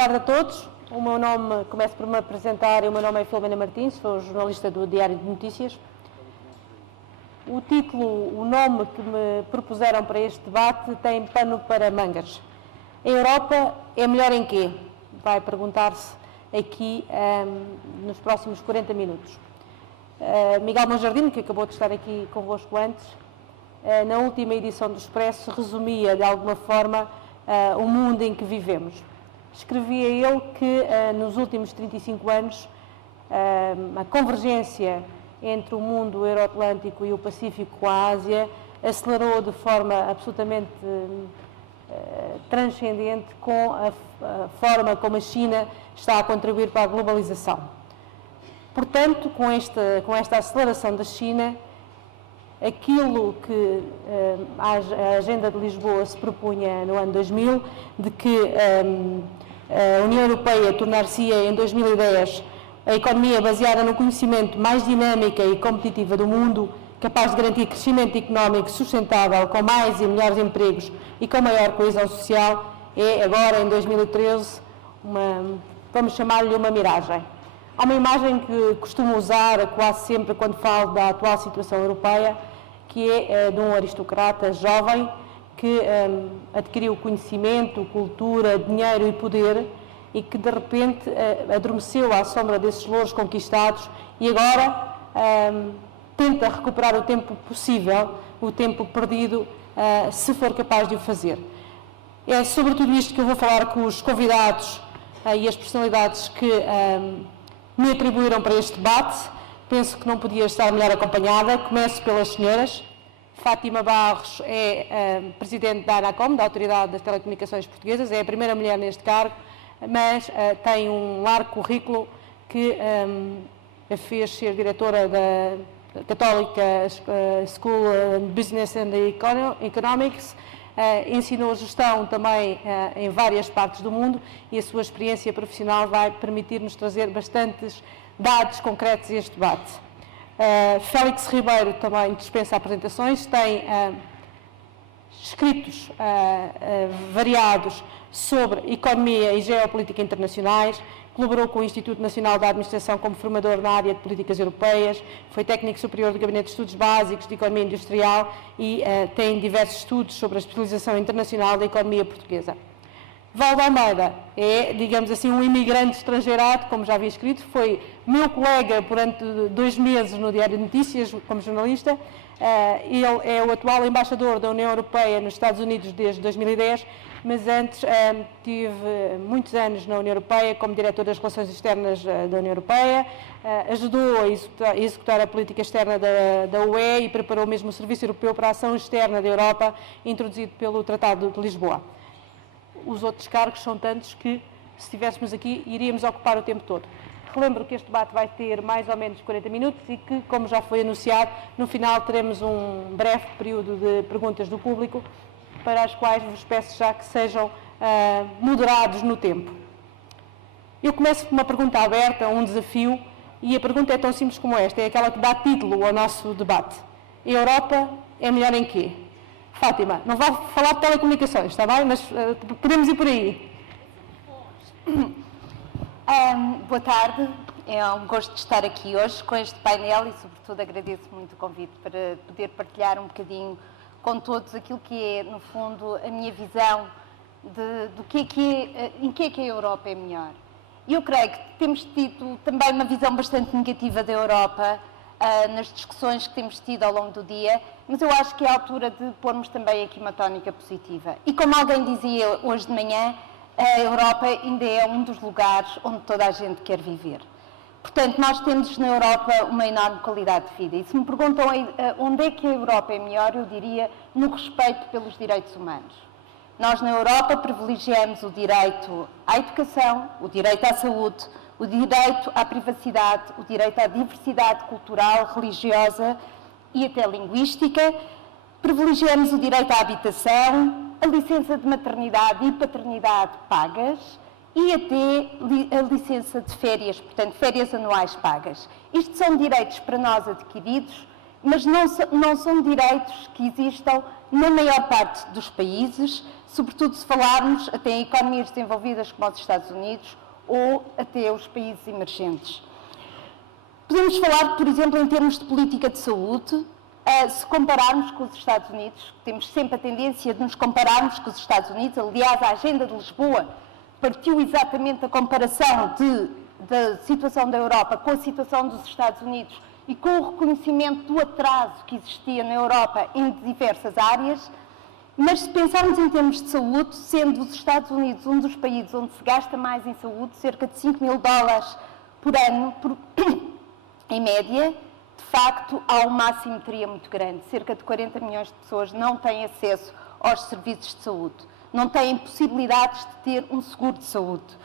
tarde a todos. O meu nome, começo por me apresentar, o meu nome é Filomena Martins, sou jornalista do Diário de Notícias. O título, o nome que me propuseram para este debate tem pano para mangas. A Europa é melhor em quê? Vai perguntar-se aqui nos próximos 40 minutos. Miguel Monjardim, que acabou de estar aqui convosco antes, na última edição do Expresso, resumia de alguma forma o mundo em que vivemos. Escrevia ele que nos últimos 35 anos a convergência entre o mundo euroatlântico e o Pacífico com a Ásia acelerou de forma absolutamente transcendente com a forma como a China está a contribuir para a globalização. Portanto, com esta aceleração da China, aquilo que a Agenda de Lisboa se propunha no ano 2000, de que a União Europeia tornar-se-ia em 2010 a economia baseada no conhecimento mais dinâmica e competitiva do mundo, capaz de garantir crescimento económico sustentável, com mais e melhores empregos e com maior coesão social, é agora, em 2013, vamos chamar-lhe uma miragem. Há uma imagem que costumo usar quase sempre quando falo da atual situação europeia, que é de um aristocrata jovem que adquiriu conhecimento, cultura, dinheiro e poder e que de repente adormeceu à sombra desses louros conquistados e agora tenta recuperar o tempo possível, o tempo perdido, se for capaz de o fazer. É sobre tudo isto que eu vou falar com os convidados e as personalidades que me atribuíram para este debate. Penso que não podia estar melhor acompanhada. Começo pelas senhoras. Fátima Barros é presidente da ANACOM, da Autoridade das Telecomunicações Portuguesas, é a primeira mulher neste cargo, mas tem um largo currículo que a fez ser diretora da Católica School of Business and Economics, ensinou gestão também em várias partes do mundo e a sua experiência profissional vai permitir-nos trazer bastantes dados concretos a este debate. Félix Ribeiro também dispensa apresentações, tem escritos variados sobre economia e geopolítica internacionais, colaborou com o Instituto Nacional da Administração como formador na área de políticas europeias, foi técnico superior do Gabinete de Estudos Básicos de Economia Industrial e tem diversos estudos sobre a especialização internacional da economia portuguesa. Valdo Almeida é, digamos assim, um imigrante estrangeirado, como já havia escrito, foi meu colega durante 2 meses no Diário de Notícias, como jornalista. Ele é o atual embaixador da União Europeia nos Estados Unidos desde 2010, mas antes tive muitos anos na União Europeia como diretor das Relações Externas da União Europeia, ajudou a executar a política externa da UE e preparou mesmo o Serviço Europeu para a Ação Externa da Europa, introduzido pelo Tratado de Lisboa. Os outros cargos são tantos que, se estivéssemos aqui, iríamos ocupar o tempo todo. Relembro que este debate vai ter mais ou menos 40 minutos e que, como já foi anunciado, no final teremos um breve período de perguntas do público, para as quais vos peço já que sejam moderados no tempo. Eu começo com uma pergunta aberta, um desafio, e a pergunta é tão simples como esta, é aquela que dá título ao nosso debate. A Europa é melhor em quê? Fátima, não vou falar de telecomunicações, está bem? Mas podemos ir por aí. Boa tarde, é um gosto de estar aqui hoje com este painel e, sobretudo, agradeço muito o convite para poder partilhar um bocadinho com todos aquilo que é, no fundo, a minha visão em que é que a Europa é melhor. E eu creio que temos tido também uma visão bastante negativa da Europa nas discussões que temos tido ao longo do dia, mas eu acho que é a altura de pormos também aqui uma tónica positiva. E como alguém dizia hoje de manhã, a Europa ainda é um dos lugares onde toda a gente quer viver. Portanto, nós temos na Europa uma enorme qualidade de vida. E se me perguntam onde é que a Europa é melhor, eu diria no respeito pelos direitos humanos. Nós na Europa privilegiamos o direito à educação, o direito à saúde, o direito à privacidade, o direito à diversidade cultural, religiosa e até linguística. Privilegiamos o direito à habitação, a licença de maternidade e paternidade pagas e até a licença de férias, portanto, férias anuais pagas. Isto são direitos para nós adquiridos mas não são direitos que existam na maior parte dos países, sobretudo se falarmos até em economias desenvolvidas como os Estados Unidos ou até os países emergentes. Podemos falar, por exemplo, em termos de política de saúde, se compararmos com os Estados Unidos, temos sempre a tendência de nos compararmos com os Estados Unidos. Aliás, a Agenda de Lisboa partiu exatamente da comparação da situação da Europa com a situação dos Estados Unidos e com o reconhecimento do atraso que existia na Europa em diversas áreas. Mas se pensarmos em termos de saúde, sendo os Estados Unidos um dos países onde se gasta mais em saúde, cerca de 5 mil dólares por ano, em média, de facto, há uma assimetria muito grande. Cerca de 40 milhões de pessoas não têm acesso aos serviços de saúde, não têm possibilidades de ter um seguro de saúde.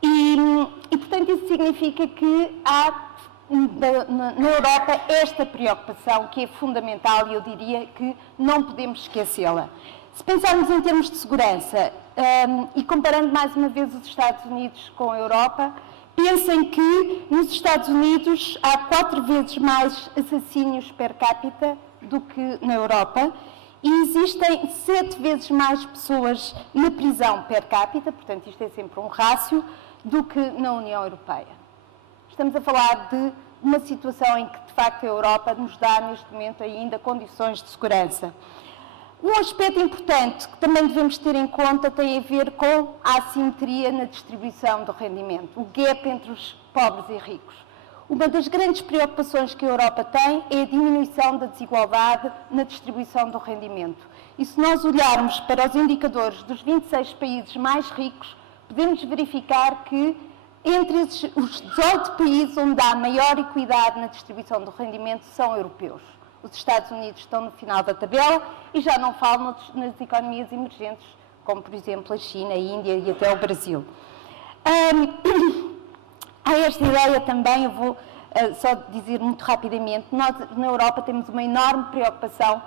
E portanto, isso significa que há na Europa esta preocupação que é fundamental e eu diria que não podemos esquecê-la. Se pensarmos em termos de segurança, e comparando mais uma vez os Estados Unidos com a Europa, pensem que nos Estados Unidos há 4 vezes mais assassínios per capita do que na Europa e existem 7 vezes mais pessoas na prisão per capita, portanto isto é sempre um rácio, do que na União Europeia. Estamos a falar de uma situação em que, de facto, a Europa nos dá, neste momento, ainda condições de segurança. Um aspecto importante que também devemos ter em conta tem a ver com a assimetria na distribuição do rendimento, o gap entre os pobres e ricos. Uma das grandes preocupações que a Europa tem é a diminuição da desigualdade na distribuição do rendimento. E se nós olharmos para os indicadores dos 26 países mais ricos, podemos verificar que entre os 18 países onde há maior equidade na distribuição do rendimento são europeus. Os Estados Unidos estão no final da tabela e já não falo nas economias emergentes, como por exemplo a China, a Índia e até o Brasil. Há esta ideia também, eu vou só dizer muito rapidamente, nós na Europa temos uma enorme preocupação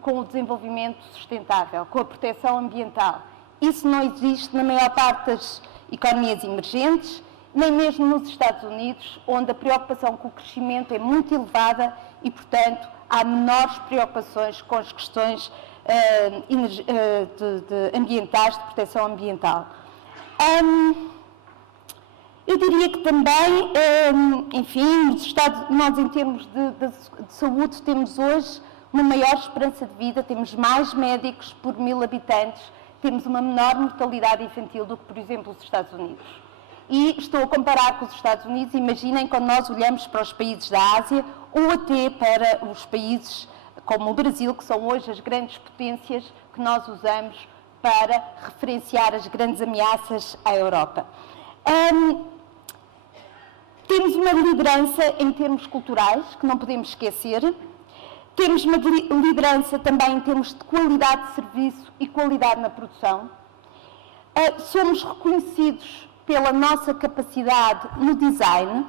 com o desenvolvimento sustentável, com a proteção ambiental. Isso não existe na maior parte das economias emergentes, nem mesmo nos Estados Unidos, onde a preocupação com o crescimento é muito elevada e, portanto, há menores preocupações com as questões ambientais, de proteção ambiental. Eu diria que também, enfim, nós em termos de saúde temos hoje uma maior esperança de vida, temos mais médicos por 1000 habitantes, temos uma menor mortalidade infantil do que, por exemplo, os Estados Unidos. E estou a comparar com os Estados Unidos, imaginem quando nós olhamos para os países da Ásia ou até para os países como o Brasil, que são hoje as grandes potências que nós usamos para referenciar as grandes ameaças à Europa. Temos uma liderança em termos culturais, que não podemos esquecer. Temos uma liderança também em termos de qualidade de serviço e qualidade na produção. Somos reconhecidos pela nossa capacidade no design.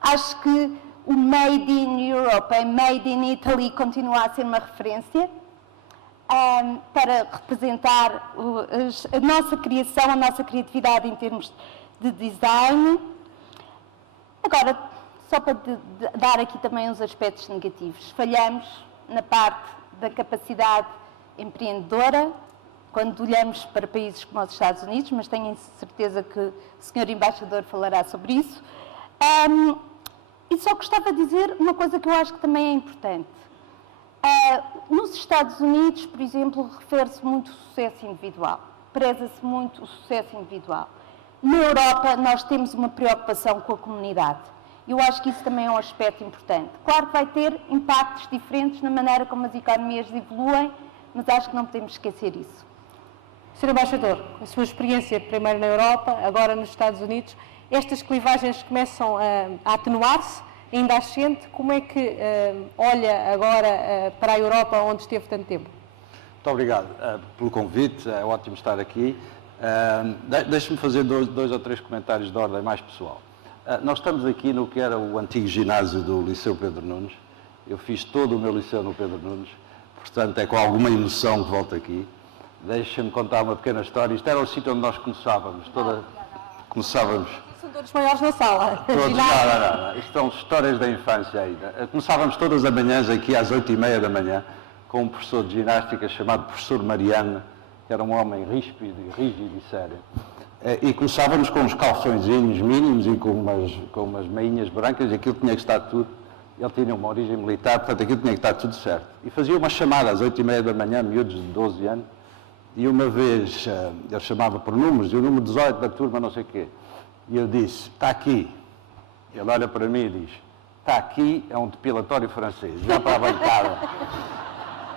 Acho que o Made in Europe e Made in Italy continua a ser uma referência para representar a nossa criação, a nossa criatividade em termos de design. Agora, só para dar aqui também uns aspectos negativos. Falhamos na parte da capacidade empreendedora, quando olhamos para países como os Estados Unidos, mas tenho certeza que o Sr. Embaixador falará sobre isso. E só gostava de dizer uma coisa que eu acho que também é importante. Nos Estados Unidos, por exemplo, refere-se muito ao sucesso individual. Preza-se muito o sucesso individual. Na Europa, nós temos uma preocupação com a comunidade. Eu acho que isso também é um aspecto importante. Claro que vai ter impactos diferentes na maneira como as economias evoluem, mas acho que não podemos esquecer isso. Sr. Embaixador, a sua experiência primeiro na Europa, agora nos Estados Unidos, estas clivagens começam a atenuar-se, ainda ascende. Como é que olha agora para a Europa, onde esteve tanto tempo? Muito obrigado pelo convite, é ótimo estar aqui. Deixe-me fazer dois ou três comentários de ordem mais pessoal. Nós estamos aqui no que era o antigo ginásio do Liceu Pedro Nunes. Eu fiz todo o meu liceu no Pedro Nunes, portanto é com alguma emoção que volto aqui. Deixa-me contar uma pequena história. Isto era o sítio onde nós começávamos São todos maiores na sala. Todos, não. Isto são histórias da infância ainda. Começávamos todas as manhãs aqui às 8h30 da manhã com um professor de ginástica chamado professor Mariano, que era um homem ríspido, rígido e sério. E começávamos com uns calçõezinhos mínimos e com umas meinhas brancas, e aquilo tinha que estar tudo. Ele tinha uma origem militar, portanto aquilo tinha que estar tudo certo. E fazia uma chamada às 8h30 da manhã, miúdos de 12 anos, e uma vez ele chamava por números, e o número 18 da turma não sei o quê. E eu disse, está aqui. Ele olha para mim e diz, está aqui é um depilatório francês, já para a bancada.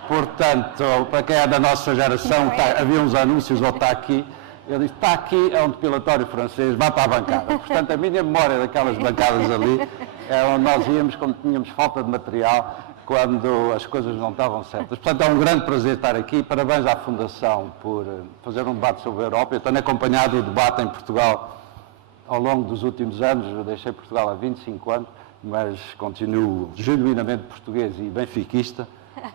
Portanto, para quem é da nossa geração, havia uns anúncios, ou está aqui. Ele disse, está aqui é um depilatório francês, vá para a bancada. Portanto, a minha memória daquelas bancadas ali é onde nós íamos quando tínhamos falta de material, quando as coisas não estavam certas. Portanto, é um grande prazer estar aqui. Parabéns à Fundação por fazer um debate sobre a Europa. Eu tenho acompanhado o debate em Portugal ao longo dos últimos anos. Eu deixei Portugal há 25 anos, mas continuo genuinamente português e benfiquista.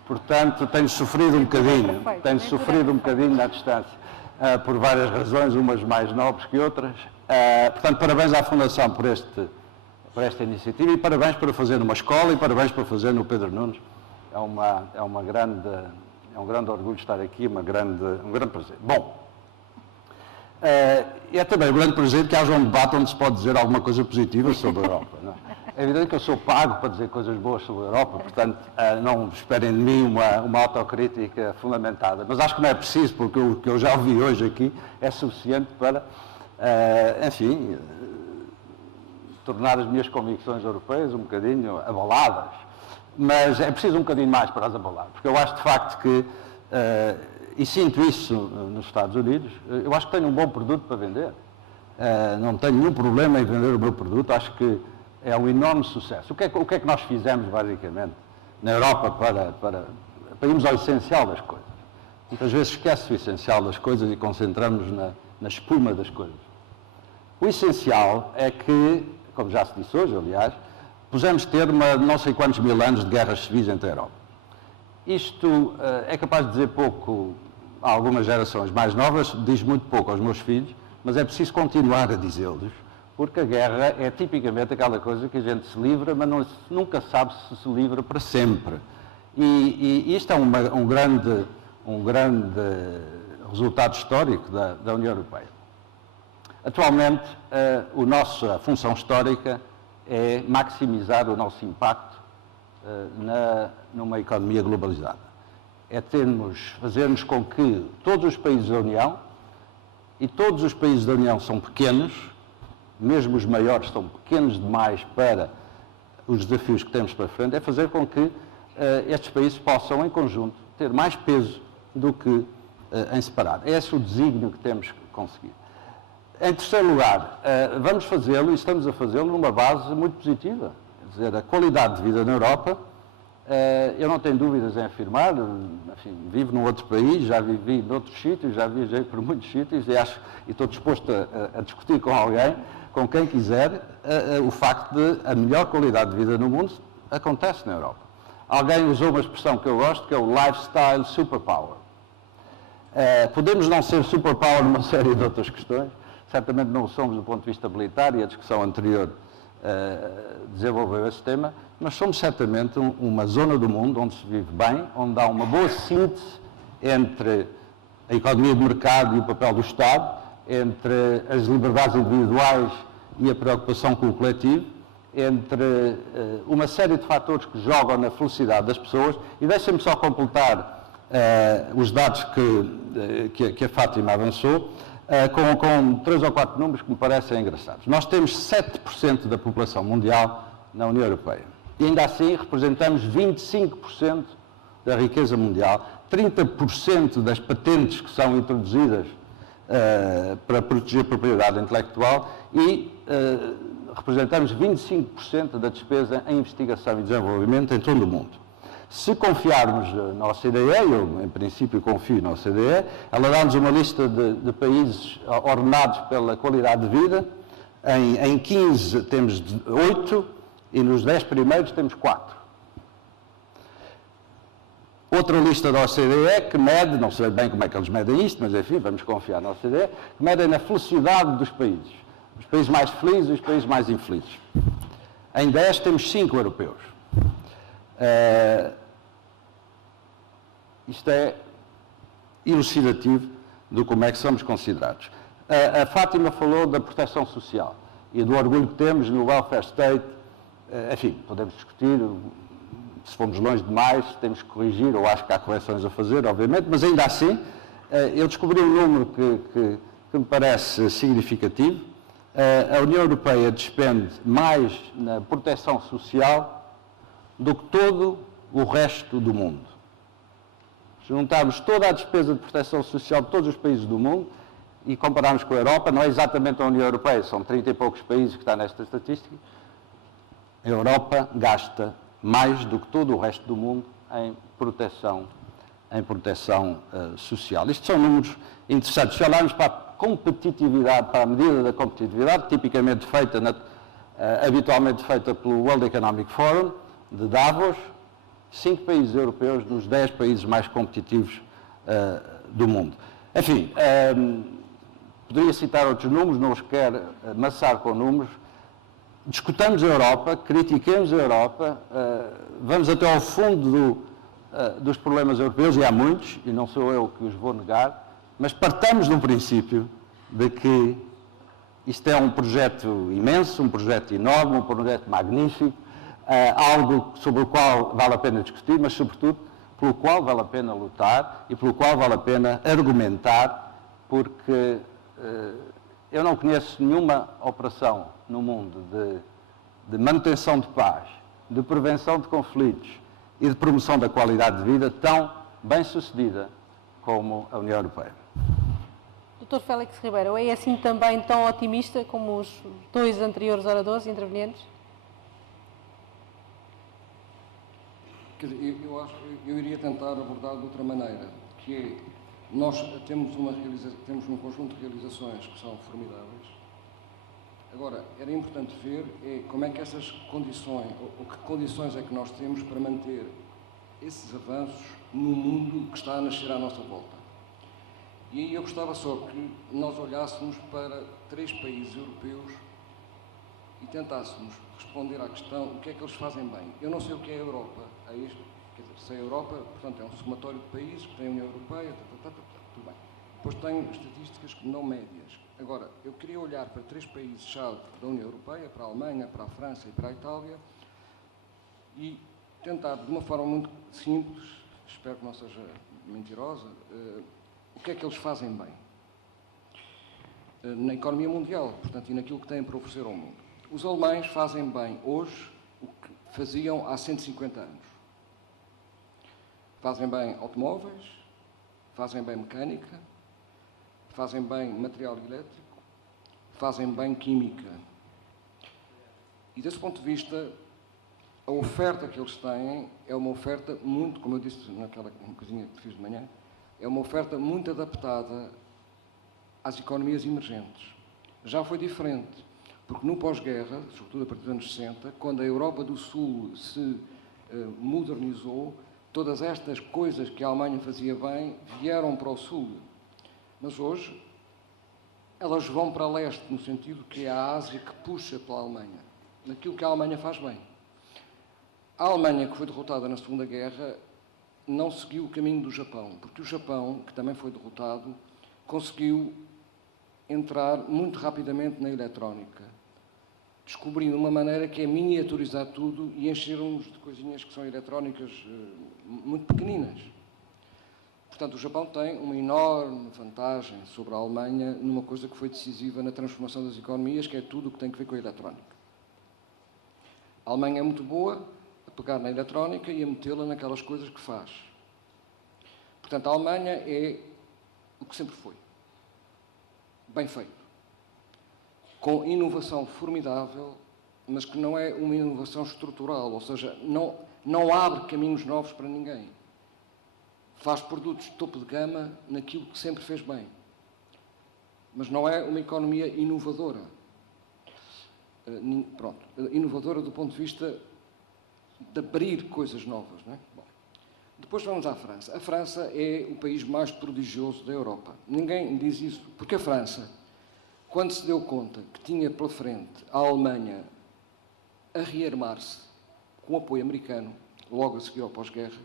Portanto, tenho sofrido um bocadinho na distância. Por várias razões, umas mais nobres que outras. Portanto, parabéns à Fundação por esta iniciativa e parabéns por fazer numa escola e parabéns por fazer no Pedro Nunes. É um grande orgulho estar aqui, um grande prazer. Bom, é também um grande prazer que haja um debate onde se pode dizer alguma coisa positiva sobre a Europa. Não é? É evidente que eu sou pago para dizer coisas boas sobre a Europa, portanto, não esperem de mim uma autocrítica fundamentada. Mas acho que não é preciso, porque o que eu já ouvi hoje aqui é suficiente para, enfim, tornar as minhas convicções europeias um bocadinho abaladas. Mas é preciso um bocadinho mais para as abalar, porque eu acho de facto que, e sinto isso nos Estados Unidos, eu acho que tenho um bom produto para vender. Não tenho nenhum problema em vender o meu produto, acho que é um enorme sucesso. O que é que nós fizemos, basicamente, na Europa para irmos ao essencial das coisas? Muitas vezes esquece o essencial das coisas e concentramos na espuma das coisas. O essencial é que, como já se disse hoje, aliás, pusemos termo a não sei quantos mil anos de guerras civis entre a Europa. Isto é capaz de dizer pouco a algumas gerações mais novas, diz muito pouco aos meus filhos, mas é preciso continuar a dizê-los, porque a guerra é tipicamente aquela coisa que a gente se livra, mas nunca sabe se livra para sempre. E isto é um grande resultado histórico da União Europeia. Atualmente, a nossa função histórica é maximizar o nosso impacto numa economia globalizada. É fazermos com que todos os países da União, e todos os países da União são pequenos, mesmo os maiores são pequenos demais para os desafios que temos para frente, é fazer com que estes países possam, em conjunto, ter mais peso do que em separado. É esse o desígnio que temos que conseguir. Em terceiro lugar, vamos fazê-lo, e estamos a fazê-lo, numa base muito positiva. Quer dizer, a qualidade de vida na Europa, eu não tenho dúvidas em afirmar, enfim, vivo num outro país, já vivi noutros sítios, já viajei por muitos sítios e estou disposto a discutir com alguém, com quem quiser, o facto de a melhor qualidade de vida no mundo acontece na Europa. Alguém usou uma expressão que eu gosto, que é o lifestyle superpower. Podemos não ser superpower numa série de outras questões, certamente não o somos do ponto de vista militar, e a discussão anterior desenvolveu esse tema, mas somos certamente uma zona do mundo onde se vive bem, onde há uma boa síntese entre a economia de mercado e o papel do Estado, entre as liberdades individuais e a preocupação com o coletivo, entre uma série de fatores que jogam na felicidade das pessoas. E deixem-me só completar os dados que a Fátima avançou, com 3 ou 4 números que me parecem engraçados. Nós temos 7% da população mundial na União Europeia. E ainda assim representamos 25% da riqueza mundial, 30% das patentes que são introduzidas para proteger a propriedade intelectual e representamos 25% da despesa em investigação e desenvolvimento em todo o mundo. Se confiarmos na OCDE, eu em princípio confio na OCDE, ela dá-nos uma lista de países ordenados pela qualidade de vida. Em 15 temos 8 e nos 10 primeiros temos 4. Outra lista da OCDE que mede, não sei bem como é que eles medem isto, mas enfim, vamos confiar na OCDE, que medem na felicidade dos países. Os países mais felizes e os países mais infelizes. Em 10 temos 5 europeus. Isto é elucidativo de como é que somos considerados. A Fátima falou da proteção social e do orgulho que temos no welfare state. Enfim, podemos discutir, se formos longe demais, temos que corrigir, ou acho que há correções a fazer, obviamente, mas ainda assim, eu descobri um número que me parece significativo. A União Europeia despende mais na proteção social do que todo o resto do mundo. Se juntarmos toda a despesa de proteção social de todos os países do mundo e compararmos com a Europa, não é exatamente a União Europeia, são 30 e poucos países que está nesta estatística, a Europa gasta mais do que todo o resto do mundo em proteção social. Isto são números interessantes. Se olharmos para a competitividade, para a medida da competitividade, tipicamente feita, habitualmente feita pelo World Economic Forum, de Davos, 5 países europeus nos 10 países mais competitivos do mundo. Enfim, poderia citar outros números, não os quero amassar com números. Discutamos a Europa, critiquemos a Europa, vamos até ao fundo dos problemas europeus, e há muitos, e não sou eu que os vou negar, mas partamos de um princípio de que isto é um projeto imenso, um projeto enorme, um projeto magnífico, algo sobre o qual vale a pena discutir, mas, sobretudo, pelo qual vale a pena lutar e pelo qual vale a pena argumentar, porque eu não conheço nenhuma operação no mundo de manutenção de paz, de prevenção de conflitos e de promoção da qualidade de vida tão bem sucedida como a União Europeia. Dr. Félix Ribeiro, é assim também tão otimista como os 2 anteriores oradores intervenientes? Quer dizer, eu iria tentar abordar de outra maneira, que é, nós temos um conjunto de realizações que são formidáveis. Agora, era importante ver como é que essas condições, ou que condições é que nós temos para manter esses avanços no mundo que está a nascer à nossa volta. E aí eu gostava só que nós olhássemos para 3 países europeus e tentássemos responder à questão o que é que eles fazem bem. Eu não sei o que é a Europa, quer dizer, se a Europa, portanto, é um somatório de países que tem a União Europeia, tudo bem. Depois tenho estatísticas não médias. Agora, eu queria olhar para 3 países-chave da União Europeia, para a Alemanha, para a França e para a Itália, e tentar, de uma forma muito simples, espero que não seja mentirosa, o que é que eles fazem bem na economia mundial, portanto, e naquilo que têm para oferecer ao mundo. Os alemães fazem bem hoje o que faziam há 150 anos. Fazem bem automóveis, fazem bem mecânica, fazem bem material elétrico, fazem bem química. E desse ponto de vista, a oferta que eles têm é uma oferta muito, como eu disse naquela coisinha que fiz de manhã, é uma oferta muito adaptada às economias emergentes. Já foi diferente, porque no pós-guerra, sobretudo a partir dos anos 60, quando a Europa do Sul se modernizou, todas estas coisas que a Alemanha fazia bem vieram para o Sul. Mas hoje, elas vão para leste, no sentido que é a Ásia que puxa pela Alemanha, naquilo que a Alemanha faz bem. A Alemanha, que foi derrotada na Segunda Guerra, não seguiu o caminho do Japão, porque o Japão, que também foi derrotado, conseguiu entrar muito rapidamente na eletrónica, descobrindo uma maneira que é miniaturizar tudo e encher-nos de coisinhas que são eletrónicas muito pequeninas. Portanto, o Japão tem uma enorme vantagem sobre a Alemanha numa coisa que foi decisiva na transformação das economias, que é tudo o que tem a ver com a eletrónica. A Alemanha é muito boa a pegar na eletrónica e a metê-la naquelas coisas que faz. Portanto, a Alemanha é o que sempre foi. Bem feito. Com inovação formidável, mas que não é uma inovação estrutural, ou seja, não abre caminhos novos para ninguém. Faz produtos de topo de gama naquilo que sempre fez bem. Mas não é uma economia inovadora. Pronto, inovadora do ponto de vista de abrir coisas novas, não é? Bom, depois vamos à França. A França é o país mais prodigioso da Europa. Ninguém diz isso, porque a França quando se deu conta que tinha pela frente a Alemanha a rearmar-se com apoio americano, logo a seguir ao pós-guerra,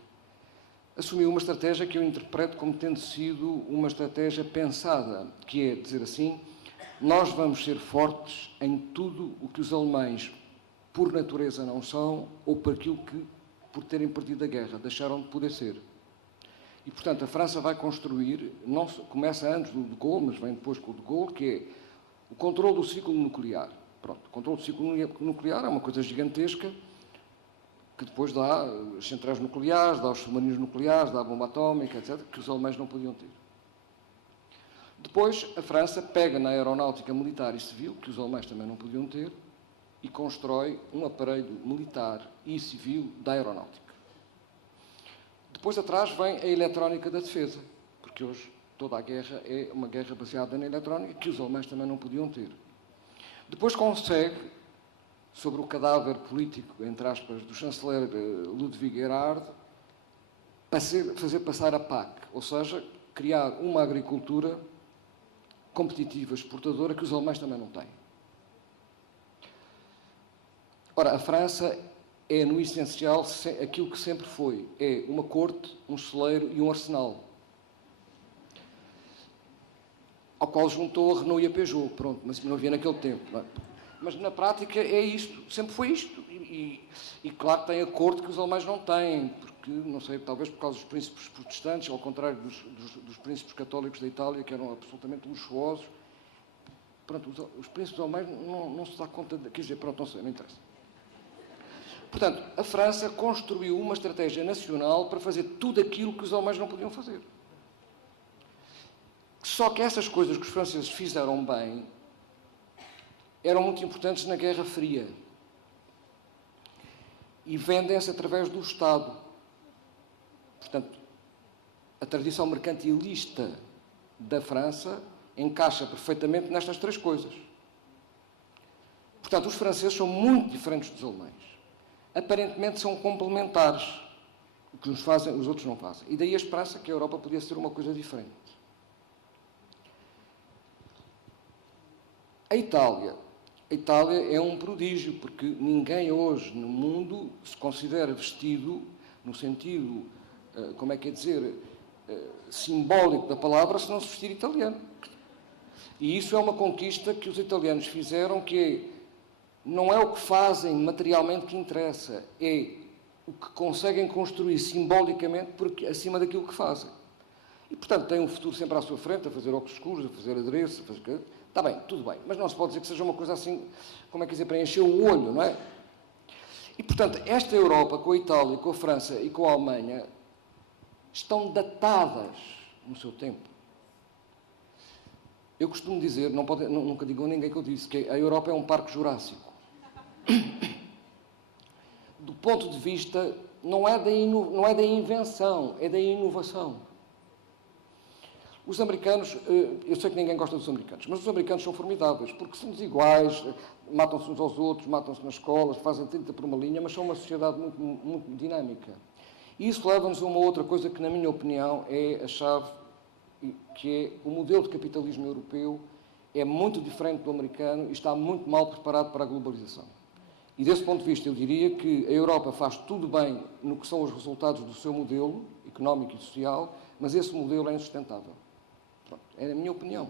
assumiu uma estratégia que eu interpreto como tendo sido uma estratégia pensada, que é dizer assim: nós vamos ser fortes em tudo o que os alemães, por natureza, não são, ou por aquilo que, por terem perdido a guerra, deixaram de poder ser. E, portanto, a França vai construir, não começa antes do de Gaulle, mas vem depois com o de Gaulle, que é o controle do ciclo nuclear. Pronto, o controle do ciclo nuclear é uma coisa gigantesca, que depois dá as centrais nucleares, dá os submarinos nucleares, dá a bomba atómica, etc., que os alemães não podiam ter. Depois, a França pega na aeronáutica militar e civil, que os alemães também não podiam ter, e constrói um aparelho militar e civil da aeronáutica. Depois atrás vem a eletrónica da defesa, porque hoje toda a guerra é uma guerra baseada na eletrónica, que os alemães também não podiam ter. Depois consegue, sobre o cadáver político, entre aspas, do chanceler Ludwig Erhard, fazer passar a PAC, ou seja, criar uma agricultura competitiva, exportadora, que os alemães também não têm. Ora, a França é, no essencial, aquilo que sempre foi. É uma corte, um celeiro e um arsenal. Ao qual juntou a Renault e a Peugeot, pronto, mas não havia naquele tempo. Não é? Mas na prática é isto, sempre foi isto. E claro que tem a corte que os alemães não têm, porque, não sei, talvez por causa dos príncipes protestantes, ao contrário dos príncipes católicos da Itália, que eram absolutamente luxuosos. Pronto, os príncipes alemães não se dá conta, quer dizer, pronto, não sei, não interessa. Portanto, a França construiu uma estratégia nacional para fazer tudo aquilo que os alemães não podiam fazer. Só que essas coisas que os franceses fizeram bem eram muito importantes na Guerra Fria. E vendem-se através do Estado. Portanto, a tradição mercantilista da França encaixa perfeitamente nestas três coisas. Portanto, os franceses são muito diferentes dos alemães. Aparentemente são complementares, o que uns fazem, os outros não fazem. E daí a esperança que a Europa podia ser uma coisa diferente. A Itália é um prodígio, porque ninguém hoje no mundo se considera vestido, no sentido, como é que é dizer, simbólico da palavra, se não se vestir italiano. E isso é uma conquista que os italianos fizeram, que não é o que fazem materialmente que interessa, é o que conseguem construir simbolicamente acima daquilo que fazem. E, portanto, têm um futuro sempre à sua frente, a fazer óculos escuros, a fazer adereços, a fazer... Está bem, tudo bem, mas não se pode dizer que seja uma coisa assim, como é que dizer, para encher o olho, não é? E, portanto, esta Europa, com a Itália, com a França e com a Alemanha, estão datadas no seu tempo. Eu costumo dizer, nunca digo a ninguém que eu disse, que a Europa é um parque jurássico. Do ponto de vista, não é da invenção, é da inovação. Os americanos, eu sei que ninguém gosta dos americanos, mas os americanos são formidáveis, porque são desiguais, matam-se uns aos outros, matam-se nas escolas, fazem 30 por uma linha, mas são uma sociedade muito, muito dinâmica. E isso leva-nos a uma outra coisa que, na minha opinião, é a chave, que é o modelo de capitalismo europeu é muito diferente do americano e está muito mal preparado para a globalização. E desse ponto de vista eu diria que a Europa faz tudo bem no que são os resultados do seu modelo económico e social, mas esse modelo é insustentável. Pronto, é a minha opinião.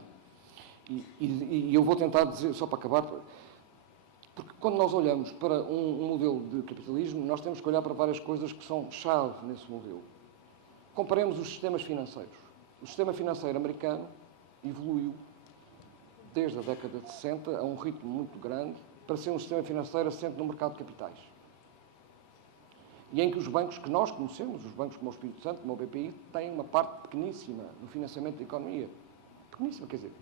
E eu vou tentar dizer, só para acabar, porque quando nós olhamos para um modelo de capitalismo, nós temos que olhar para várias coisas que são chave nesse modelo. Comparemos os sistemas financeiros. O sistema financeiro americano evoluiu desde a década de 60 a um ritmo muito grande para ser um sistema financeiro assente no mercado de capitais. E em que os bancos que nós conhecemos, os bancos como o Espírito Santo, como o BPI, têm uma parte pequeníssima no financiamento da economia. Pequeníssima, quer dizer,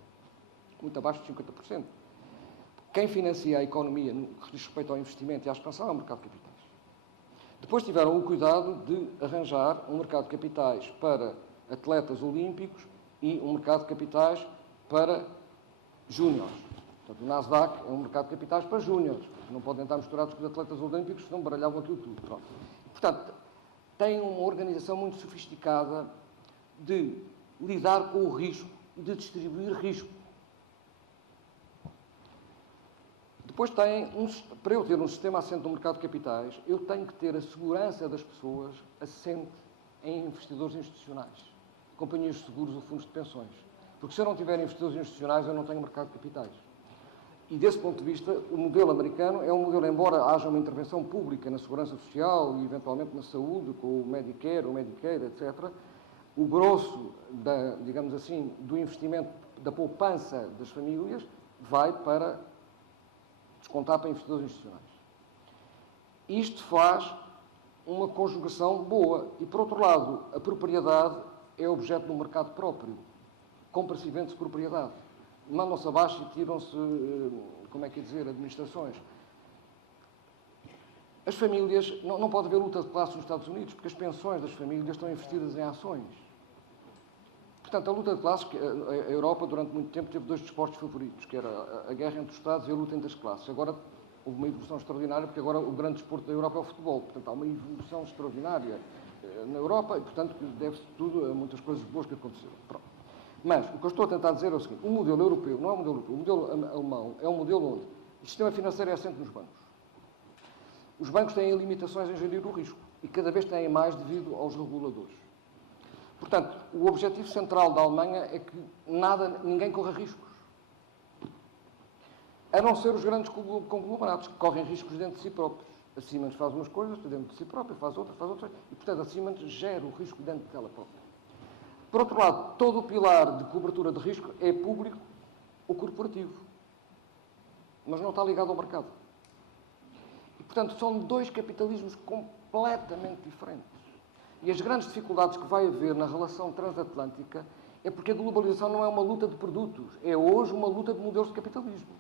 muito abaixo de 50%. Quem financia a economia no que diz respeito ao investimento e à expansão é o mercado de capitais. Depois tiveram o cuidado de arranjar um mercado de capitais para atletas olímpicos e um mercado de capitais para júniores. Portanto, o Nasdaq é um mercado de capitais para júniores, que não podem estar misturados com os atletas olímpicos, senão baralhavam aquilo tudo. Pronto. Portanto, tem uma organização muito sofisticada de lidar com o risco e de distribuir risco. Depois para eu ter um sistema assente no mercado de capitais, eu tenho que ter a segurança das pessoas assente em investidores institucionais, companhias de seguros ou fundos de pensões. Porque se eu não tiver investidores institucionais, eu não tenho mercado de capitais. E desse ponto de vista, o modelo americano é um modelo, embora haja uma intervenção pública na segurança social e eventualmente na saúde, com o Medicare, o Medicaid, etc., o grosso, digamos assim, do investimento, da poupança das famílias, vai para descontar para investidores institucionais. Isto faz uma conjugação boa. E, por outro lado, a propriedade é objeto do mercado próprio. Compra-se e vende-se propriedade. Mandam-se abaixo e tiram-se, como é que é dizer, administrações. As famílias, não pode haver luta de classes nos Estados Unidos, porque as pensões das famílias estão investidas em ações. Portanto, a luta de classes, a Europa durante muito tempo teve 2 desportos favoritos, que era a guerra entre os Estados e a luta entre as classes. Agora houve uma evolução extraordinária, porque agora o grande desporto da Europa é o futebol. Portanto, há uma evolução extraordinária na Europa e, portanto, deve-se tudo a muitas coisas boas que aconteceram. Pronto. Mas o que eu estou a tentar dizer é o seguinte: o modelo europeu não é um modelo europeu, o modelo alemão é um modelo onde o sistema financeiro é assente nos bancos. Os bancos têm limitações em gerir o risco e cada vez têm mais devido aos reguladores. Portanto, o objetivo central da Alemanha é que ninguém corra riscos. A não ser os grandes conglomerados, que correm riscos dentro de si próprios. A Siemens faz umas coisas dentro de si própria, faz outras, e, portanto, a Siemens gera o risco dentro dela própria. Por outro lado, todo o pilar de cobertura de risco é público ou corporativo, mas não está ligado ao mercado. E, portanto, são 2 capitalismos completamente diferentes. E as grandes dificuldades que vai haver na relação transatlântica é porque a globalização não é uma luta de produtos, é hoje uma luta de modelos de capitalismo.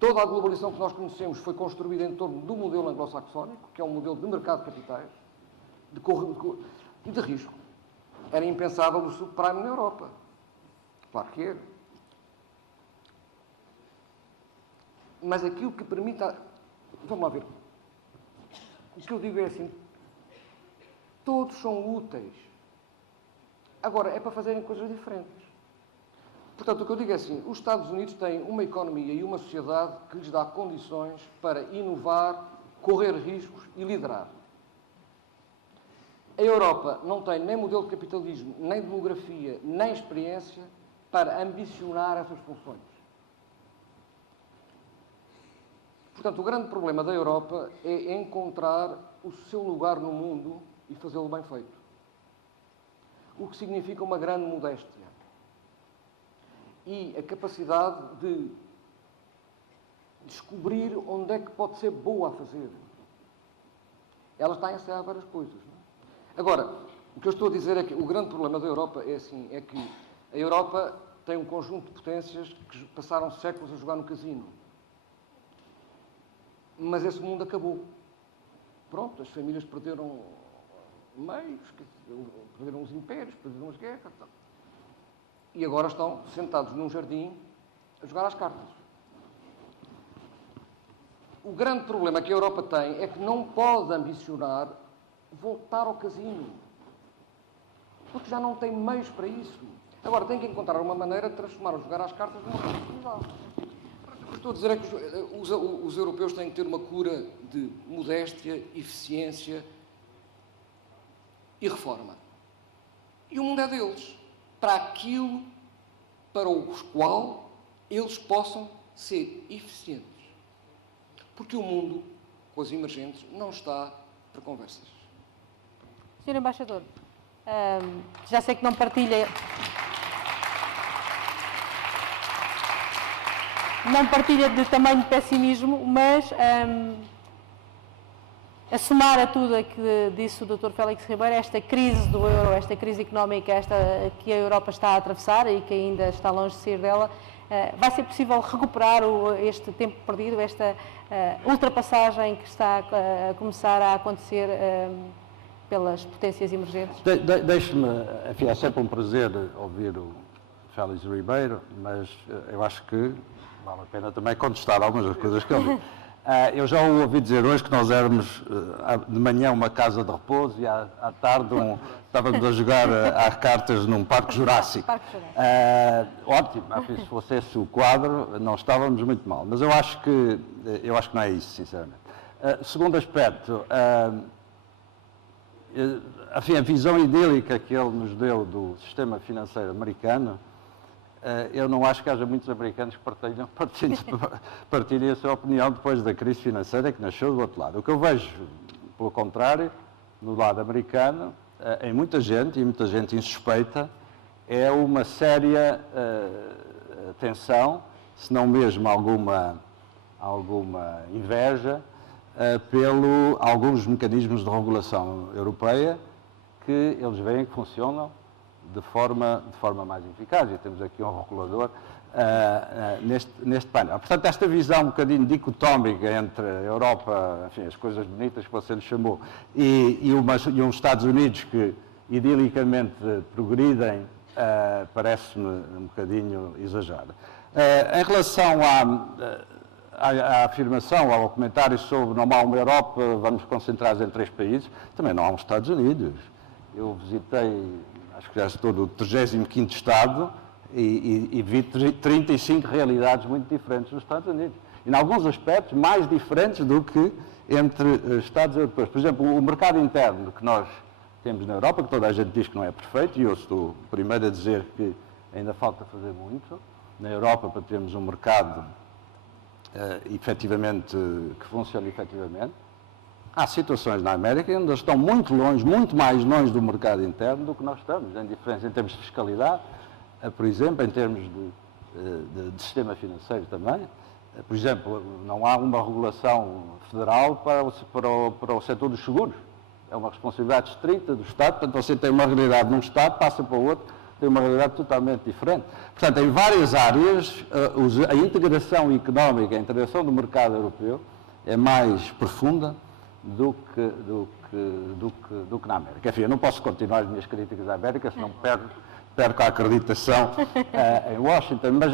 Toda a globalização que nós conhecemos foi construída em torno do modelo anglo-saxónico, que é um modelo de mercado de capitais e de risco. Era impensável o subprime na Europa. Claro que era. Mas aquilo que permite... Vamos lá ver. O que eu digo é assim: todos são úteis. Agora, é para fazerem coisas diferentes. Portanto, o que eu digo é assim: os Estados Unidos têm uma economia e uma sociedade que lhes dá condições para inovar, correr riscos e liderar. A Europa não tem nem modelo de capitalismo, nem demografia, nem experiência para ambicionar essas funções. Portanto, o grande problema da Europa é encontrar o seu lugar no mundo e fazê-lo bem feito. O que significa uma grande modéstia. E a capacidade de descobrir onde é que pode ser boa a fazer. Ela está a ensaiar várias coisas. Não é? Agora, o que eu estou a dizer é que o grande problema da Europa é assim, é que a Europa tem um conjunto de potências que passaram séculos a jogar no casino. Mas esse mundo acabou. Pronto, as famílias perderam meios, perderam os impérios, perderam as guerras. E agora estão sentados num jardim a jogar às cartas. O grande problema que a Europa tem é que não pode ambicionar voltar ao casino. Porque já não tem meios para isso. Agora tem que encontrar uma maneira de transformar o jogar às cartas numa oportunidade. O que eu estou a dizer é que os europeus têm que ter uma cura de modéstia, eficiência e reforma. E o mundo é deles. Para aquilo para o qual eles possam ser eficientes. Porque o mundo, com as emergentes, não está para conversas. Sr. Embaixador, já sei que não partilha de tamanho de pessimismo, mas a somar a tudo o que disse o Dr. Félix Ribeiro, esta crise do euro, esta crise económica que a Europa está a atravessar e que ainda está longe de sair dela, vai ser possível recuperar este tempo perdido, esta ultrapassagem que está a começar a acontecer pelas potências emergentes? Deixe-me, enfim, é sempre um prazer ouvir o Félix Ribeiro, mas eu acho que vale a pena também contestar algumas das coisas que ele disse. Eu já ouvi dizer hoje que nós éramos de manhã uma casa de repouso e à tarde estávamos a jogar às cartas num parque jurássico. Ótimo, se fosse esse o quadro, não estávamos muito mal. Mas eu acho que não é isso, sinceramente. Segundo aspecto, enfim, a visão idílica que ele nos deu do sistema financeiro americano, eu não acho que haja muitos americanos que partilhem a sua opinião depois da crise financeira que nasceu do outro lado. O que eu vejo, pelo contrário, no lado americano, em muita gente, e muita gente insuspeita, é uma séria tensão, se não mesmo alguma inveja, pelo alguns mecanismos de regulação europeia que eles veem que funcionam de forma mais eficaz. E temos aqui um regulador neste painel. Portanto, esta visão um bocadinho dicotómica entre a Europa, enfim, as coisas bonitas que você lhe chamou, e uns Estados Unidos que idilicamente progridem, parece-me um bocadinho exagerada. Em relação à afirmação, ao comentário sobre não há uma Europa, vamos concentrar-nos em 3 países, também não há uns Estados Unidos. Eu visitei, acho que já estou no 35º Estado e vi 35 realidades muito diferentes nos Estados Unidos. E, em alguns aspectos, mais diferentes do que entre Estados europeus. Por exemplo, o mercado interno que nós temos na Europa, que toda a gente diz que não é perfeito, e eu sou o primeiro a dizer que ainda falta fazer muito na Europa para termos um mercado efetivamente, que funcione efetivamente. Há situações na América onde eles estão muito longe, muito mais longe do mercado interno do que nós estamos, em diferença em termos de fiscalidade, por exemplo, em termos de sistema financeiro também. Por exemplo, não há uma regulação federal para o setor dos seguros. É uma responsabilidade estrita do Estado, portanto, você tem uma realidade num Estado, passa para o outro, tem uma realidade totalmente diferente. Portanto, em várias áreas, a integração económica, a integração do mercado europeu é mais profunda do que na América. Enfim, eu não posso continuar as minhas críticas à América, senão perco a acreditação em Washington. Mas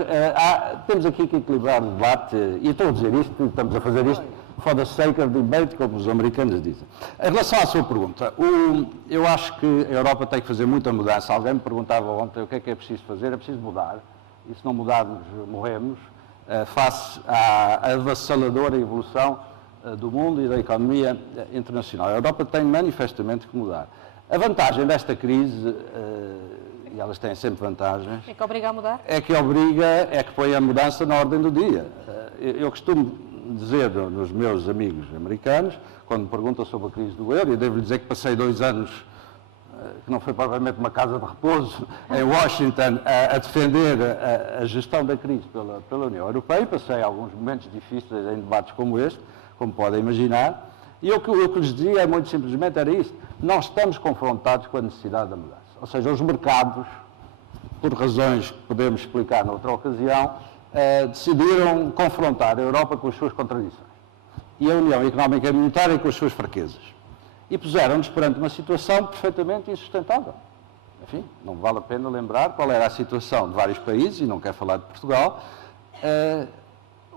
temos aqui que equilibrar o debate, e estou a dizer isto, estamos a fazer isto for the sake of debate, como os americanos dizem. Em relação à sua pergunta, eu acho que a Europa tem que fazer muita mudança. Alguém me perguntava ontem o que é preciso fazer. É preciso mudar, e se não mudarmos, morremos, face à avassaladora evolução do mundo e da economia internacional. A Europa tem manifestamente que mudar. A vantagem desta crise, e elas têm sempre vantagens... É que obriga a mudar? É que põe a mudança na ordem do dia. Eu costumo dizer nos meus amigos americanos, quando me perguntam sobre a crise do euro, e devo dizer que passei 2 anos, que não foi provavelmente uma casa de repouso, em Washington, a defender a gestão da crise pela União Europeia, e passei alguns momentos difíceis em debates como este, como podem imaginar, e o que lhes dizia muito simplesmente era isto: nós estamos confrontados com a necessidade da mudança. Ou seja, os mercados, por razões que podemos explicar noutra ocasião, decidiram confrontar a Europa com as suas contradições e a União Económica e Monetária com as suas fraquezas. E puseram-nos perante uma situação perfeitamente insustentável. Enfim, não vale a pena lembrar qual era a situação de vários países, e não quero falar de Portugal,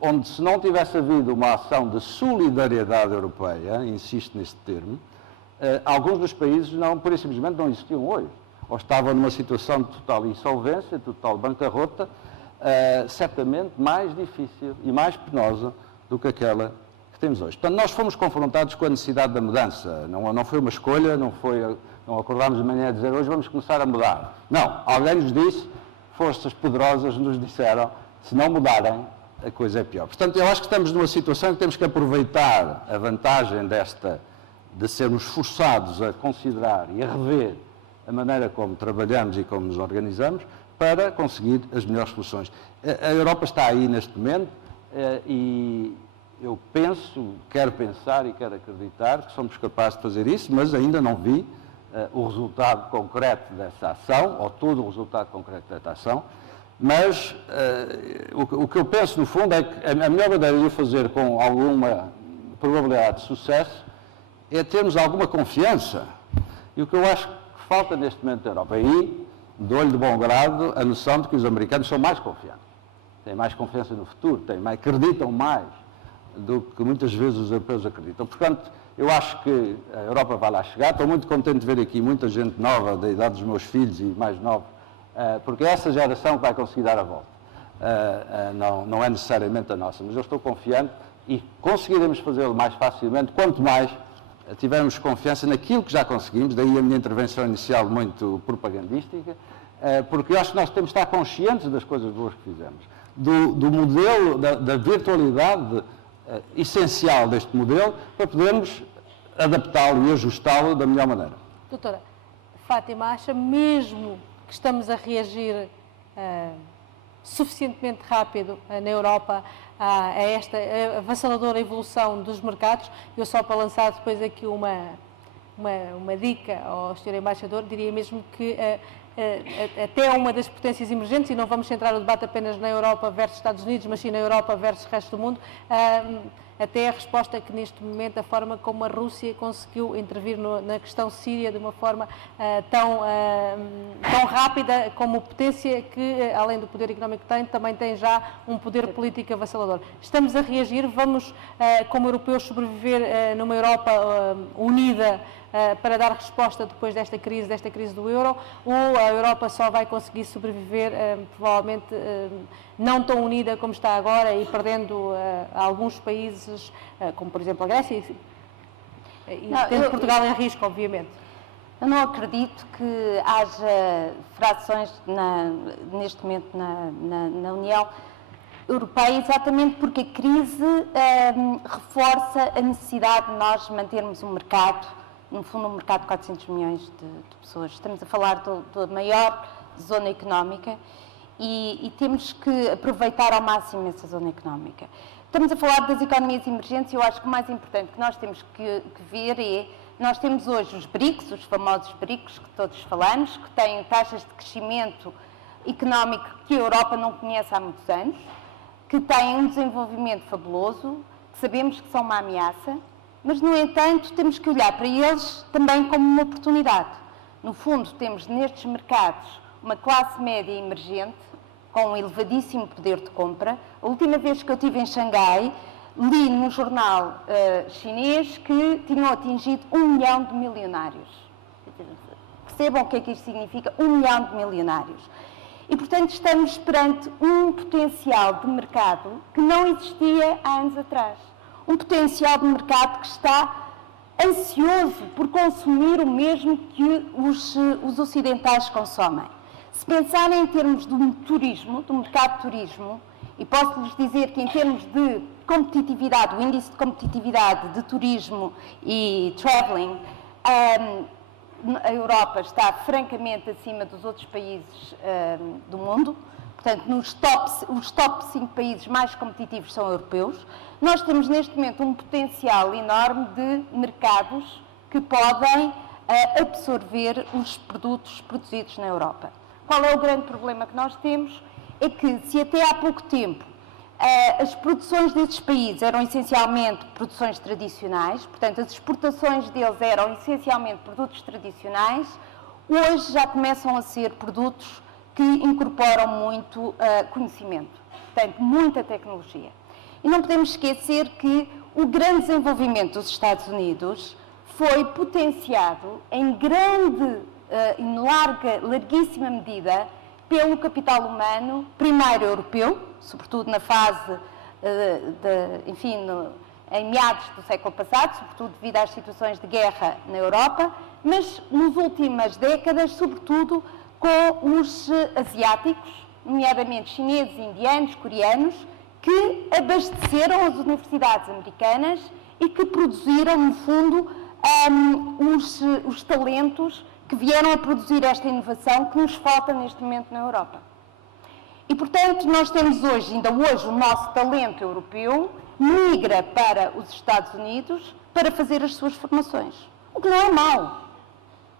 onde, se não tivesse havido uma ação de solidariedade europeia, insisto neste termo, alguns dos países pura e simplesmente não existiam hoje. Ou estavam numa situação de total insolvência, de total bancarrota, certamente mais difícil e mais penosa do que aquela que temos hoje. Portanto, nós fomos confrontados com a necessidade da mudança. Não foi uma escolha, não acordámos de manhã a dizer hoje vamos começar a mudar. Não, alguém nos disse, forças poderosas nos disseram, se não mudarem, a coisa é pior. Portanto, eu acho que estamos numa situação em que temos que aproveitar a vantagem de sermos forçados a considerar e a rever a maneira como trabalhamos e como nos organizamos para conseguir as melhores soluções. A Europa está aí neste momento e eu quero pensar e quero acreditar que somos capazes de fazer isso, mas ainda não vi o resultado concreto dessa ação, ou todo o resultado concreto dessa ação, mas o que eu penso, no fundo, é que a melhor maneira de o fazer com alguma probabilidade de sucesso é termos alguma confiança. E o que eu acho que falta neste momento na Europa, aí dou-lhe de bom grado a noção de que os americanos são mais confiantes, têm mais confiança no futuro, acreditam mais do que muitas vezes os europeus acreditam. Portanto, eu acho que a Europa vai lá chegar. Estou muito contente de ver aqui muita gente nova, da idade dos meus filhos e mais novos, porque é essa geração que vai conseguir dar a volta. Não é necessariamente a nossa, mas eu estou confiante e conseguiremos fazê-lo mais facilmente, quanto mais tivermos confiança naquilo que já conseguimos, daí a minha intervenção inicial muito propagandística, porque eu acho que nós temos de estar conscientes das coisas boas que fizemos, do modelo, da virtualidade essencial deste modelo, para podermos adaptá-lo e ajustá-lo da melhor maneira. Doutora, Fátima, acha mesmo que estamos a reagir suficientemente rápido na Europa a esta avassaladora evolução dos mercados? Eu só para lançar depois aqui uma dica ao Sr. Embaixador, diria mesmo que até uma das potências emergentes, e não vamos centrar o debate apenas na Europa versus Estados Unidos, mas sim na Europa versus o resto do mundo, até a resposta que neste momento, a forma como a Rússia conseguiu intervir na questão síria de uma forma tão rápida, como potência que, além do poder económico que tem, também tem já um poder político avassalador. Estamos a reagir, vamos, como europeus, sobreviver numa Europa unida para dar resposta depois desta crise do euro, ou a Europa só vai conseguir sobreviver, provavelmente não tão unida como está agora e perdendo alguns países, como por exemplo a Grécia, e tendo Portugal em risco, obviamente. Eu não acredito que haja frações neste momento na União Europeia, exatamente porque a crise reforça a necessidade de nós mantermos um mercado, no fundo um mercado de 400 milhões de pessoas. Estamos a falar da maior zona económica e temos que aproveitar ao máximo essa zona económica. Estamos a falar das economias emergentes e eu acho que o mais importante que nós temos que ver é, nós temos hoje os BRICS, os famosos BRICS que todos falamos, que têm taxas de crescimento económico que a Europa não conhece há muitos anos, que têm um desenvolvimento fabuloso, que sabemos que são uma ameaça, mas, no entanto, temos que olhar para eles também como uma oportunidade. No fundo, temos nestes mercados uma classe média emergente, com um elevadíssimo poder de compra. A última vez que eu estive em Xangai, li no jornal chinês que tinham atingido 1 milhão de milionários. Percebam o que é que isto significa? 1 milhão de milionários. E, portanto, estamos perante um potencial de mercado que não existia há anos atrás. Um potencial de mercado que está ansioso por consumir o mesmo que os ocidentais consomem. Se pensarem em termos do turismo, do mercado de turismo, e posso-lhes dizer que em termos de competitividade, o índice de competitividade de turismo e travelling, a Europa está francamente acima dos outros países do mundo. Portanto, os top 5 países mais competitivos são europeus. Nós temos neste momento um potencial enorme de mercados que podem absorver os produtos produzidos na Europa. Qual é o grande problema que nós temos? É que se até há pouco tempo as produções desses países eram essencialmente produções tradicionais, portanto as exportações deles eram essencialmente produtos tradicionais, hoje já começam a ser produtos que incorporam muito conhecimento, portanto, muita tecnologia. E não podemos esquecer que o grande desenvolvimento dos Estados Unidos foi potenciado em grande, em larguíssima medida, pelo capital humano, primeiro europeu, sobretudo na fase, em meados do século passado, sobretudo devido às situações de guerra na Europa, mas nas últimas décadas, sobretudo, com os asiáticos, nomeadamente chineses, indianos, coreanos, que abasteceram as universidades americanas e que produziram, no fundo, os talentos que vieram a produzir esta inovação que nos falta neste momento na Europa. E, portanto, nós temos ainda hoje, o nosso talento europeu migra para os Estados Unidos para fazer as suas formações. O que não é mau,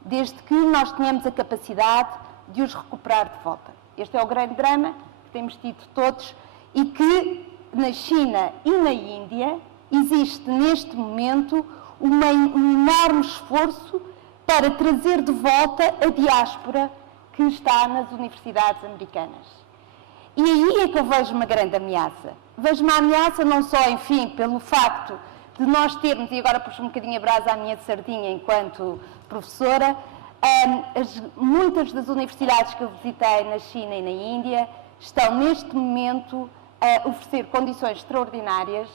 desde que nós tenhamos a capacidade de os recuperar de volta. Este é o grande drama que temos tido todos e que na China e na Índia existe neste momento um enorme esforço para trazer de volta a diáspora que está nas universidades americanas. E aí é que eu vejo uma grande ameaça. Vejo uma ameaça não só, enfim, pelo facto de nós termos, e agora puxo um bocadinho a brasa à minha sardinha enquanto professora, muitas das universidades que eu visitei na China e na Índia estão neste momento a oferecer condições extraordinárias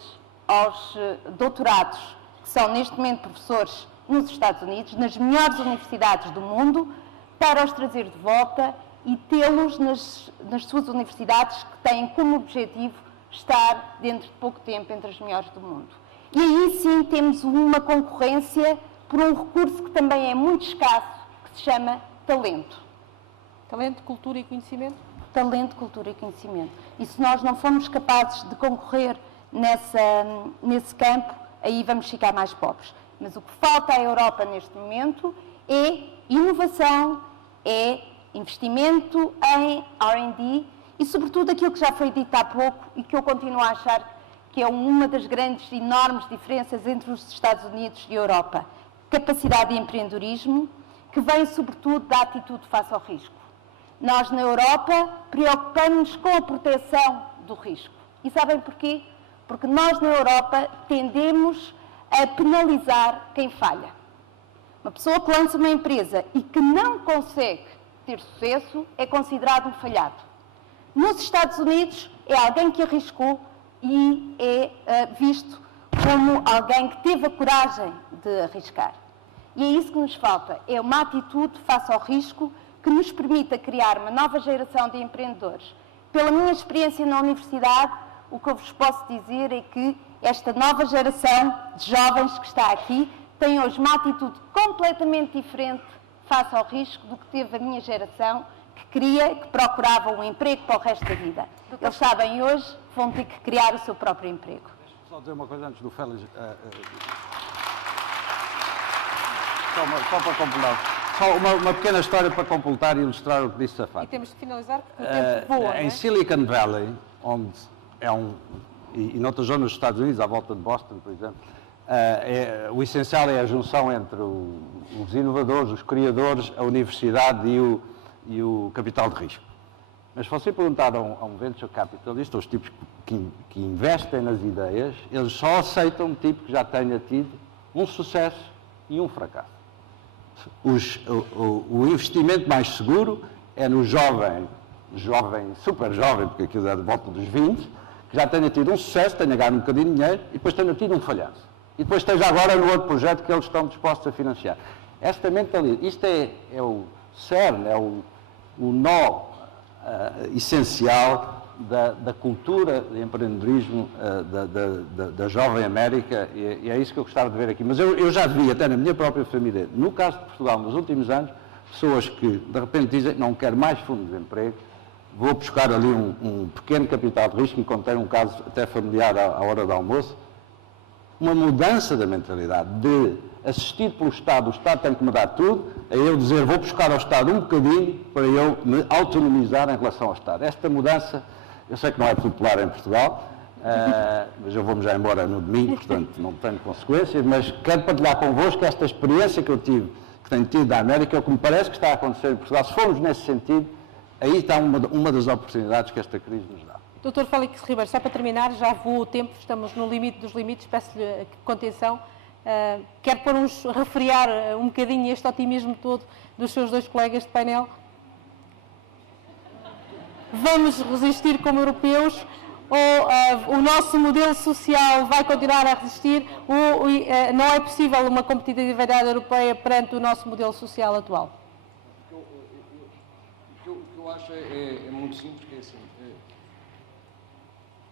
aos doutorados, que são neste momento professores nos Estados Unidos, nas melhores universidades do mundo, para os trazer de volta e tê-los nas suas universidades que têm como objetivo estar dentro de pouco tempo entre as melhores do mundo. E aí sim temos uma concorrência por um recurso que também é muito escasso, que se chama talento. Talento, cultura e conhecimento? Talento, cultura e conhecimento. E se nós não formos capazes de concorrer nesse campo, aí vamos ficar mais pobres. Mas o que falta à Europa neste momento é inovação, é investimento em R&D e, sobretudo, aquilo que já foi dito há pouco e que eu continuo a achar que é uma das grandes, enormes diferenças entre os Estados Unidos e a Europa. Capacidade de empreendedorismo, que vem, sobretudo, da atitude face ao risco. Nós, na Europa, preocupamos-nos com a proteção do risco. E sabem porquê? Porque nós, na Europa, tendemos a penalizar quem falha. Uma pessoa que lança uma empresa e que não consegue ter sucesso é considerado um falhado. Nos Estados Unidos, é alguém que arriscou e é visto como alguém que teve a coragem de arriscar. E é isso que nos falta, é uma atitude face ao risco que nos permita criar uma nova geração de empreendedores. Pela minha experiência na universidade, o que eu vos posso dizer é que esta nova geração de jovens que está aqui tem hoje uma atitude completamente diferente face ao risco do que teve a minha geração, que procurava um emprego para o resto da vida. Eles sabem hoje que vão ter que criar o seu próprio emprego. Deixa-me só dizer uma coisa antes do Félix. Só para completar. Só uma pequena história para completar e ilustrar o que disse a Fátima. E temos de finalizar porque o tempo voa, Em não é? Silicon Valley, onde é e noutras zonas dos Estados Unidos, à volta de Boston, por exemplo, o essencial é a junção entre os inovadores, os criadores, a universidade e o capital de risco. Mas se você perguntar a um venture capitalista, os tipos que investem nas ideias, eles só aceitam um tipo que já tenha tido um sucesso e um fracasso. O investimento mais seguro é no jovem, super jovem, porque aquilo é de volta dos 20, que já tenha tido um sucesso, tenha ganho um bocadinho de dinheiro e depois tenha tido um falhanço. E depois esteja agora no outro projeto que eles estão dispostos a financiar. Esta mentalidade, isto é o cerne, é o nó essencial da cultura de empreendedorismo da jovem América e é isso que eu gostava de ver aqui. Mas eu já vi, até na minha própria família, no caso de Portugal, nos últimos anos, pessoas que de repente dizem não quero mais fundos de emprego, vou buscar ali um pequeno capital de risco, encontrei um caso até familiar à hora do almoço, uma mudança da mentalidade de assistido pelo Estado, o Estado tem que me dar tudo, a eu dizer vou buscar ao Estado um bocadinho para eu me autonomizar em relação ao Estado. Esta mudança, eu sei que não é popular em Portugal, mas eu vou-me já embora no domingo, portanto não tenho consequências, mas quero partilhar convosco esta experiência que eu tive, que tenho tido da América, é o que me parece que está a acontecer em Portugal. Se formos nesse sentido, aí está uma das oportunidades que esta crise nos dá. Dr. Félix Ribeiro, só para terminar, já voa o tempo, estamos no limite dos limites, peço-lhe contenção. Quer refriar um bocadinho este otimismo todo dos seus dois colegas de painel? Vamos resistir como europeus ou o nosso modelo social vai continuar a resistir ou não é possível uma competitividade europeia perante o nosso modelo social atual? O que eu acho é muito simples, que é assim.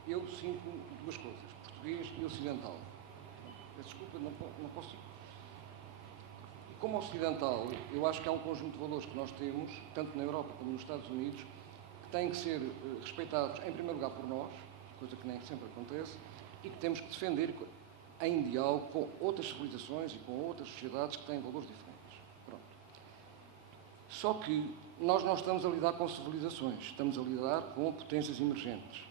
Eu sinto duas coisas, português e ocidental. Desculpa, não posso. Como ocidental, eu acho que há um conjunto de valores que nós temos, tanto na Europa como nos Estados Unidos, que têm que ser respeitados, em primeiro lugar, por nós, coisa que nem sempre acontece, e que temos que defender em diálogo com outras civilizações e com outras sociedades que têm valores diferentes. Pronto. Só que nós não estamos a lidar com civilizações, estamos a lidar com potências emergentes.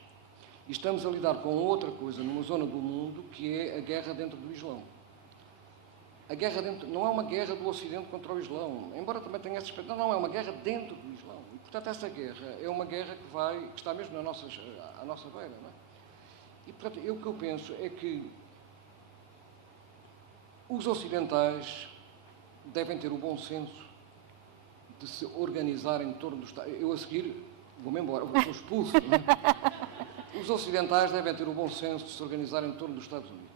E estamos a lidar com outra coisa numa zona do mundo que é a guerra dentro do Islão. A guerra dentro, não é uma guerra do Ocidente contra o Islão, embora também tenha esse aspecto, não, é uma guerra dentro do Islão. E, portanto, essa guerra é uma guerra que está mesmo à nossa beira, não é? E, portanto, o que eu penso é que os ocidentais devem ter o bom senso de se organizar em torno do Estado. Eu, a seguir, vou-me embora, sou expulso, não é? Os ocidentais devem ter o bom senso de se organizar em torno dos Estados Unidos.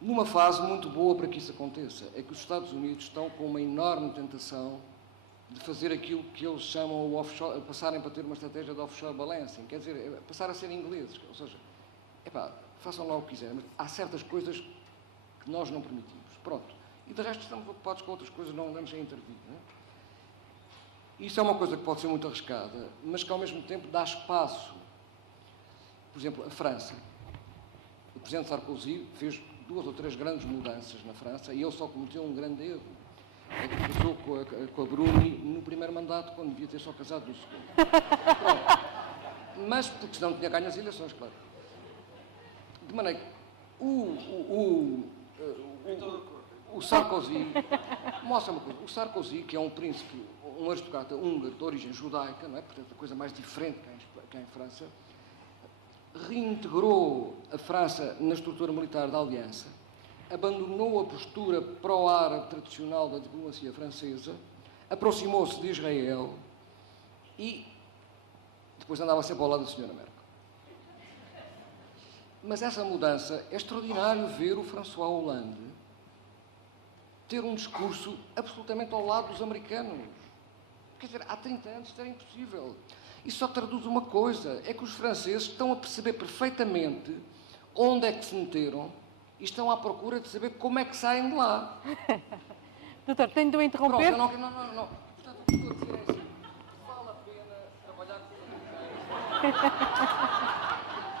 Numa fase muito boa para que isso aconteça, é que os Estados Unidos estão com uma enorme tentação de fazer aquilo que eles chamam o offshore, passarem para ter uma estratégia de offshore balancing, quer dizer, passar a ser ingleses, ou seja, façam lá o que quiserem, mas há certas coisas que nós não permitimos, pronto. E de resto estamos ocupados com outras coisas, não andamos a intervir, não é? Isso é uma coisa que pode ser muito arriscada, mas que ao mesmo tempo dá espaço. Por exemplo, a França. O presidente Sarkozy fez 2 ou 3 grandes mudanças na França e ele só cometeu um grande erro. É que casou com a Bruni no primeiro mandato, quando devia ter só casado no segundo. Pronto. Mas porque senão tinha ganho as eleições, claro. De maneira que o Sarkozy mostra uma coisa. O Sarkozy, que é um príncipe, um aristocrata húngaro de origem judaica, não é? Portanto, a coisa mais diferente que há em França, reintegrou a França na estrutura militar da Aliança, abandonou a postura pró-árabe tradicional da diplomacia francesa, aproximou-se de Israel e depois andava sempre ao lado da Sra. Merkel. Mas essa mudança, é extraordinário ver o François Hollande ter um discurso absolutamente ao lado dos americanos. Quer dizer, há 30 anos isto era impossível. Isso só traduz uma coisa, é que os franceses estão a perceber perfeitamente onde é que se meteram e estão à procura de saber como é que saem de lá. Doutor, tenho de o interromper? Pronto, não. Portanto, o que estou a dizer é assim, vale a pena trabalhar com os americanos.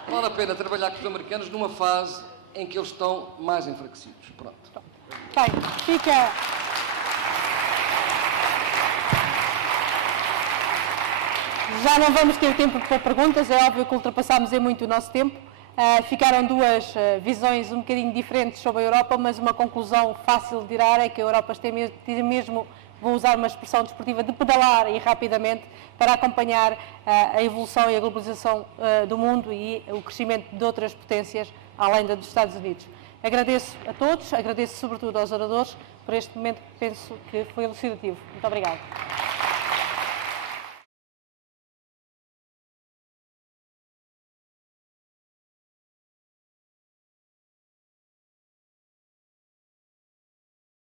Vale a pena trabalhar com os americanos numa fase em que eles estão mais enfraquecidos. Pronto. Bem, fica... Já não vamos ter tempo para perguntas, é óbvio que ultrapassámos muito o nosso tempo. Ficaram 2 visões um bocadinho diferentes sobre a Europa, mas uma conclusão fácil de tirar é que a Europa tem mesmo, vou usar uma expressão desportiva, de pedalar e rapidamente para acompanhar a evolução e a globalização do mundo e o crescimento de outras potências, além da dos Estados Unidos. Agradeço a todos, agradeço sobretudo aos oradores por este momento que penso que foi elucidativo. Muito obrigada.